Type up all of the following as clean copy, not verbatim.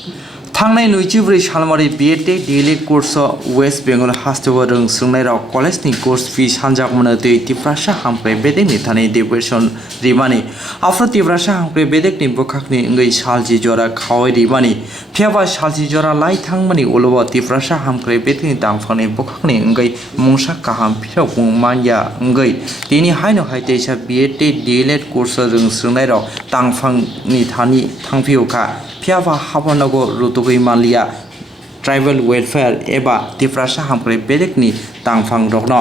थांनाय 24 सालमारि BEd DLED course West Bengal hostel रों सोंनाय राव कलेजनि कोर्स फी सानजागमोनो दै तिफ्रासा हामप्रे बेदेकनि थानाय डेपुटेशन रिमानि आफ्रो तिफ्रासा हामप्रे बेदेकनि बुखाखनि इंगै सालजि जरा खावै रिमानि फियाबा सालजि जरा लाई थांमनि उलवा तिफ्रासा हामप्रे बेदेकनि दांफांनि बुखाखनि इंगै मुंसा काहाम फिराव बुंमानिया इंगै दिनि हायनो हायतेसा BEd DLED कोर्स रों सोंनाय राव दांफांनि थानि थांफिउखा फियाबा हाबनागो रुतुगै मालिया ट्राइबल वेलफेयर एबा तिफ्रासा हामप्रे बेदेकनि दांफां रखन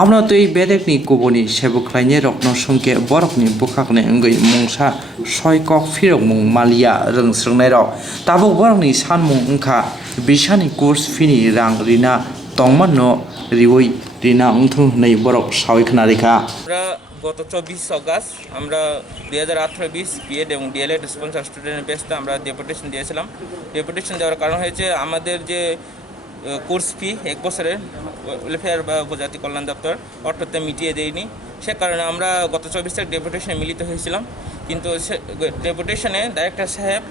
आमनो तै बेदेकनि गुबुनि सेबुख्लायनि रखन संके बरकनि बुखाखनि इंगै मुंसा सयकक फिरक मुं मालिया रोंस्रोंनाय राव ताबुक बरकनि सानमुं अंखा बिसानि कोर्स फिनि रां रिना तंमान न रिवै रिना उंथुं नै बरक सावैखना रेखा গত 24 অগাস্ট আমরা 2018-20 BEd এবং DLED স্পন্সর স্টুডেন্ট বেসতে আমরা ডেপুটেশন দিয়েছিলাম। ডেপুটেশন দেওয়ার কারণ হয়েছে আমাদের যে কোর্স ফি এক বছরের ওয়েলফেয়ার বা উপজাতি কল্যাণ দপ্তর অর্থতে মিটিয়ে দেয়নি, সে কারণে আমরা গত 24 তারিখ ডেপুটেশনে মিলিত হয়েছিলাম। কিন্তু ডেপুটেশনে ডাইরেক্টর সাহেব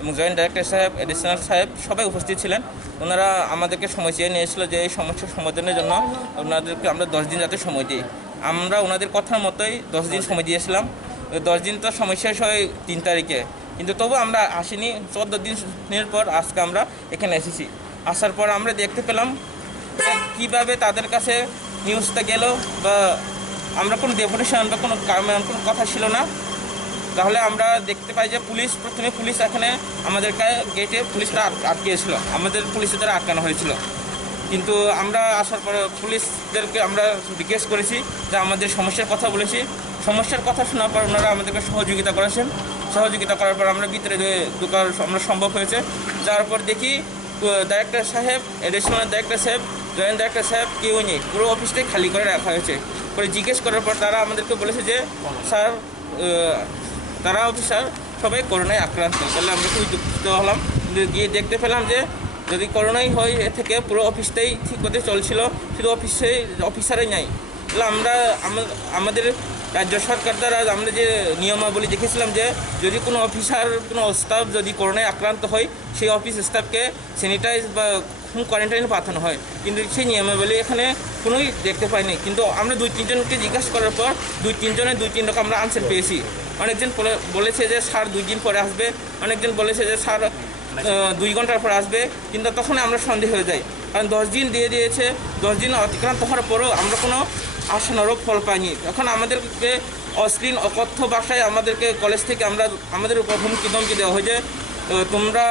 এবং জয়েন্ট ডাইরেক্টর সাহেব, এডিশনাল সাহেব সবাই উপস্থিত ছিলেন। ওনারা আমাদেরকে সময় চেয়ে নিয়েছিল যে এই সমস্যার সমাধানের জন্য ওনাদেরকে আমরা 10 দিন যাতে সময় দিই। আমরা ওনাদের কথার মতোই 10 দিন সময় দিয়েছিলাম। 10 দিন তো সময় শেষ হয় 3 তারিখে, কিন্তু তবু আমরা আসিনি। 14 দিনের পর আজকে আমরা এখানে এসেছি। আসার পর আমরা দেখতে পেলাম কীভাবে তাদের কাছে নিউজটা গেল, বা আমরা কোনো ডেপুটেশন বা কোনো কথা ছিল না। তাহলে আমরা দেখতে পাই যে প্রথমে পুলিশ এখানে আমাদের গেটে পুলিশটা আটকেছিল, আমাদের পুলিশের দ্বারা আটকানো হয়েছিল। কিন্তু আমরা আসার পরে পুলিশদেরকে আমরা রিকোয়েস্ট করেছি যে আমাদের সমস্যার কথা বলেছি। সমস্যার কথা শোনার পর ওনারা আমাদেরকে সহযোগিতা করেছেন। সহযোগিতা করার পর আমরা ভিতরে ঢোকার আমরা সম্ভব হয়েছে। যার পর দেখি ডাইরেক্টর সাহেব, এডিশনাল ডাইরেক্টর সাহেব, জয়েন্ট ডাইরেক্টর সাহেব কেউ নেই, পুরো অফিসটাই খালি করে রাখা হয়েছে। পরে জিজ্ঞেস করার পর তারা আমাদেরকে বলেছে যে স্যার, তারা অফিসার সবাই করোনায় আক্রান্ত। তাহলে আমরা খুবই দুঃখিত হলাম। গিয়ে দেখতে পেলাম যে যদি করোনাই হয়, এ থেকে পুরো অফিসটাই ঠিক মতো চলছিল, শুধু অফিসারই নাই। তাহলে আমরা আমাদের রাজ্য সরকার দ্বারা আমরা যে নিয়মাবলী দেখেছিলাম যে যদি কোনো অফিসার, কোনো স্টাফ যদি করোনায় আক্রান্ত হয়, সেই অফিস স্টাফকে স্যানিটাইজ বা হোম কোয়ারেন্টাইনে পাঠানো হয়। কিন্তু সেই নিয়মাবলী এখানে কোনোই দেখতে পাইনি। কিন্তু আমরা 2-3 জনকে জিজ্ঞাসা করার পর 2-3 জনের 2-3 রকম আমরা আনসার পেয়েছি। অনেকজন বলেছে যে স্যার 2 দিন পরে আসবে, অনেকজন বলেছে যে স্যার 2 ঘন্টার পর আসবে। কিন্তু তখন আমরা সন্দেহ হয়ে যাই, কারণ 10 দিন দিয়ে দিয়েছে। 10 দিন অতিক্রান্ত হওয়ার পরেও আমরা কোনো আশানুরূপ ফল পাইনি। এখন আমাদেরকে অশ্লীল অকথ্য ভাষায় আমাদেরকে কলেজ থেকে আমাদের উপর হুমকি ধমকি দেওয়া হয় যে তোমরা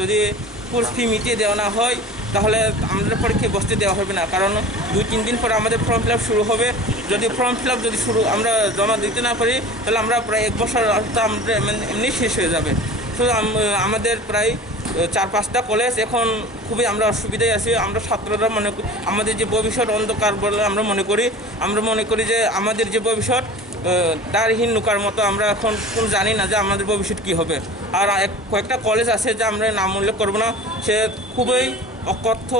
যদি কোর্স ফি মিটিয়ে দেওয়া না হয় তাহলে আমাদের পরীক্ষায় বসতে দেওয়া হবে না, কারণ 2-3 দিন পরে আমাদের ফর্ম ফিল আপ শুরু হবে। যদি ফর্ম ফিল আপ আমরা জমা দিতে না পারি, তাহলে আমরা প্রায় 1 বছর আমরা এমনি শেষ হয়ে যাবে। তো আমাদের প্রায় 4-5টা কলেজ এখন খুবই আমরা অসুবিধায় আছি। আমরা ছাত্ররা আমাদের যে ভবিষ্যৎ অন্ধকার বলে আমরা মনে করি যে আমাদের যে ভবিষ্যৎ দ্বারহীন নৌকার মতো। আমরা এখন জানি না যে আমাদের ভবিষ্যৎ কী হবে। আর কয়েকটা কলেজ আছে যে আমরা নাম উল্লেখ করবো না, সে খুবই অকথ্য,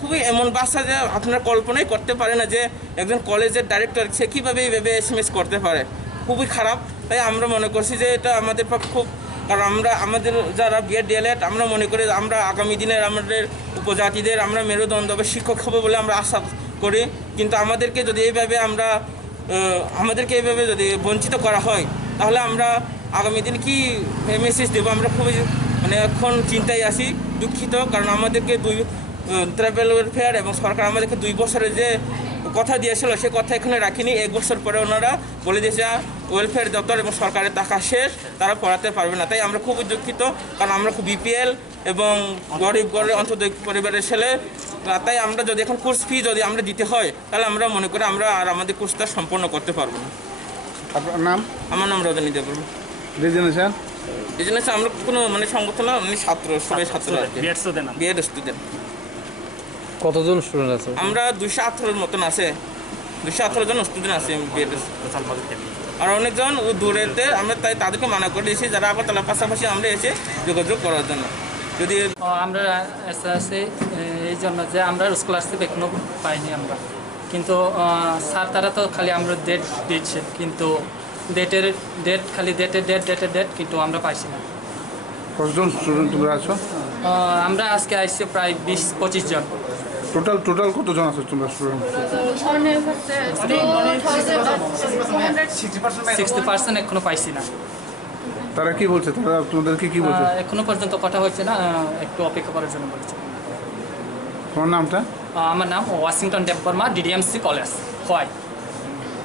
খুবই এমন ভাষা যে আপনারা কল্পনাই করতে পারে না যে একজন কলেজের ডাইরেক্টর সে কীভাবে এইভাবে SMS করতে পারে। খুবই খারাপ। তাই আমরা মনে করছি যে এটা আমাদের পক্ষে খুব, কারণ আমাদের যারা BEd DLED আমরা মনে করি আমরা আগামী দিনের আমাদের উপজাতিদের আমরা মেরুদণ্ড বা শিক্ষক হবে বলে আমরা আশা করি। কিন্তু আমাদেরকে যদি যদি বঞ্চিত করা হয়, তাহলে আমরা আগামী দিন কি মেসেজ দেবো? আমরা খুবই এখন চিন্তায় আছি, দুঃখিত। কারণ আমাদেরকে ট্রাইবাল ওয়েলফেয়ার এবং সরকার আমাদেরকে 2 বছরের যে কথা দিয়েছিল সে কথা এখানে রাখিনি। 1 বছর পরে ওনারা বলে দিয়েছে ওয়েলফেয়ার দপ্তর এবং সরকারের টাকা শেষ, তারা পড়াতে পারবে না। তাই আমরা খুবই দুঃখিত, কারণ আমরা খুব BPL এবং গরিব অন্তর্দয় পরিবারের ছেলে। তাই আমরা যদি এখন কোর্স ফি যদি আমরা দিতে হয়, তাহলে আমরা মনে করি আমরা আর আমাদের কোর্সটা সম্পন্ন করতে পারবো না। আপনার নাম? আমার নাম রজনী দেববর্মা। রেজিগনেশন আমরা কোনো সংগঠন না, ছাত্র, সবাই ছাত্র আর কি, BEd স্টুডেন্ট। কতজন স্টুডেন্ট আছে? আমরা 218 মতন আছে, 218 জন স্টুডেন্ট আছে BEd। আর অনেকজন দূরেতে আমরা তাই তাদেরকে মানা করে দিয়েছি যারা আগরতলার পাশাপাশি আমরা এসে যোগাযোগ করার জন্য। যদি আমরা এসে এই জন্য যে আমরা স্কলারশিপ এখনো পাইনি আমরা, কিন্তু স্যার তারা তো খালি আমরা ডেট দিচ্ছে, কিন্তু ডেটের ডেট খালি ডেটের ডেট কিন্তু আমরা পাইছি না। কতজন স্টুডেন্ট তোমরা আছো? আমরা আজকে আসছি প্রায় 20-25 জন। টোটাল কতজন আছো তোমরা স্টুডেন্ট? 60% এখনো পাইছি না। তারা কি বলছে, তারা তোমাদেরকে কি বলছে? এখনো পর্যন্ত কথা হচ্ছে না, একটু অপেক্ষা করার জন্য বলছে। তোমার নামটা? আমার নাম ওয়াশিংটন দেববর্মা, ডিডিএমসি কলেজ হয়।